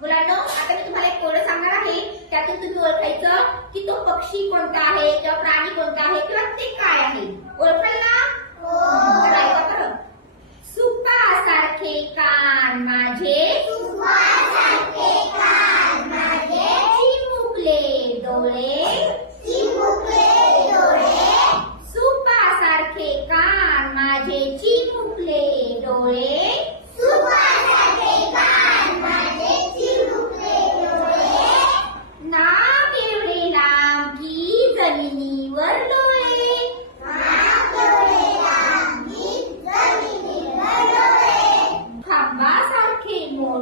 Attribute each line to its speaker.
Speaker 1: मुलांना आता मी तुम्हाला एक कोडं सांगणार आहे. त्यातून तुम्ही ओळखायचं की तो पक्षी कोणता आहे किंवा प्राणी कोणता आहे किंवा ते काय आहे. ओळखाल सुपा सारखे कान माझे. चिमुकले डोळे. सुपा सारखे कान माझे. चिमुकले डोळे.